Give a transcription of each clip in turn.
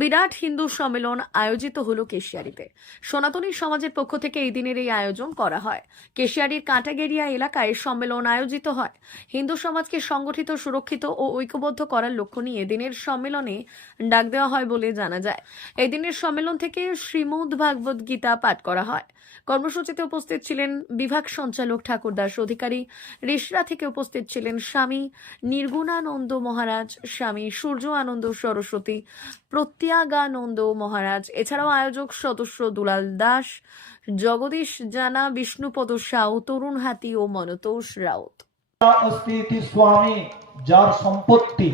বিরাট হিন্দু সম্মেলন আয়োজিত হলো কেশিয়ারিতে। সনাতনী সমাজের পক্ষ থেকে এই দিনের এই আয়োজন করা হয়। কেশিয়ারির কাঁটাগেরিয়া এলাকায় সম্মেলন আয়োজিত হয়। হিন্দু সমাজকে সংগঠিত, সুরক্ষিত ও ঐক্যবদ্ধ করার লক্ষ্য নিয়ে দিনের সম্মেলনে ডাক দেওয়া হয় বলে জানা যায়। এই দিনের সম্মেলন থেকে শ্রীমদ ভাগবত গীতা পাঠ করা হয়। কর্মসূচিতে উপস্থিত ছিলেন বিভাগ সঞ্চালক ঠাকুরদাস অধিকারী। রিসরা থেকে উপস্থিত ছিলেন স্বামী নির্গুণানন্দ মহারাজ, স্বামী সূর্য আনন্দ সরস্বতী প্রত্যাগানন্দ মহারাজ। এছাড়াও আয়োজক সদস্য দুলাল দাস, জগদীশ জানা, বিষ্ণুপদ সাউ, তরুণ হাতি ও মনতোষ রাউত। স্বামী, যার সম্পত্তি,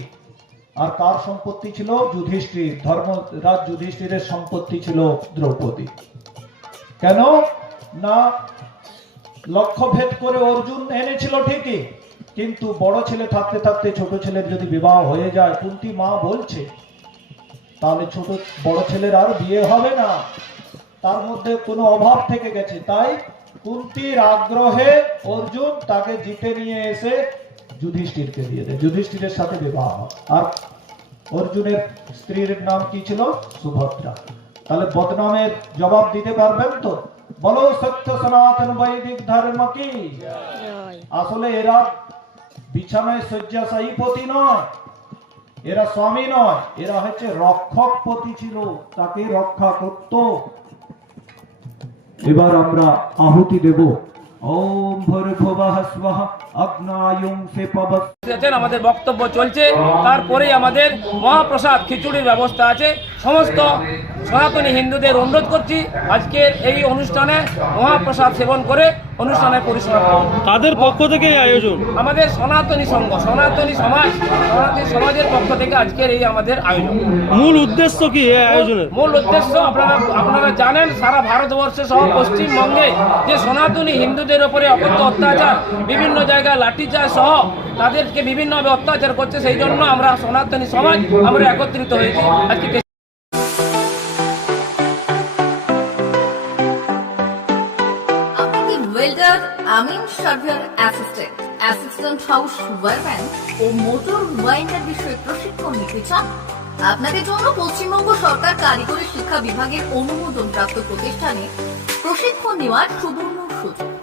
আর কার সম্পত্তি ছিল যুধিষ্ঠির ধর্মরাজ যুধিষ্ঠিরের সম্পত্তি ছিল দ্রৌপদী। কেন? না, লক্ষ্যভেদ করে অর্জুন এনেছিল ঠিকই, কিন্তু বড় ছেলে থাকতে থাকতে ছোট ছেলের যদি বিবাহ হয়ে যায়, কুন্তি মা বলছে তাহলে ছোট বড় ছেলের আর বিয়ে হবে না। তার মধ্যে কোনো অভাব থেকে গেছে। তাই কুন্তির আগ্রহে অর্জুন তাকে জিতে নিয়ে এসে যুধিষ্ঠিরকে দিয়ে দেয়। যুধিষ্ঠিরের সাথে বিবাহ। আর অর্জুনের স্ত্রীর নাম কি ছিল? সুভদ্রা। তাহলে বদনামের জবাব দিতে পারবেন তো? বলো সত্য সনাতন বৈদিক ধর্ম কি? আসলে এরা বিছানায় শয্যাশায়ী পতি নয়। এরা স্বামী নয়, এরা হচ্ছে রক্ষক পতি ছিল, তাকে রক্ষা করত। এবার আমরা আহুতি দেব। ওম ভর্ভবঃ স্বাহ অগ্নায়ুং সে পবস। আমাদের বক্তব্য চলছে। তারপরেই আমাদের মহাপ্রসাদ খিচুড়ির ব্যবস্থা আছে। সমস্ত সনাতনী হিন্দুদের অনুরোধ করছি আজকের এই অনুষ্ঠানে মহাপ্রসাদ সেবন করে অনুষ্ঠানে করুন। কাদের পক্ষ থেকে আয়োজন? আমাদের সনাতনী সংঘ সনাতনী সমাজ সনাতনী সমাজের পক্ষ থেকে আজকের এই আমাদের আয়োজন। মূল উদ্দেশ্য কি এই আয়োজনের? মূল উদ্দেশ্য আপনারা আপনারা জানেন সারা ভারতবর্ষে সহ পশ্চিমবঙ্গে যে সনাতনী হিন্দুদের উপরে অকথ্য অত্যাচার বিভিন্ন জায়গায় লাঠিচার্জ সহ তাদেরকে বিভিন্নভাবে অত্যাচার করছে, সেই জন্য আমরা সনাতনী সমাজ আমরা একত্রিত হয়েছি। আজকে আমিন হাউস ও বিষয়ে প্রশিক্ষণ নিতে চান? আপনাদের জন্য পশ্চিমবঙ্গ সরকার কারিগরি শিক্ষা বিভাগের অনুমোদন প্রাপ্ত প্রতিষ্ঠানে প্রশিক্ষণ নেওয়ার সুবর্ণ সুযোগ।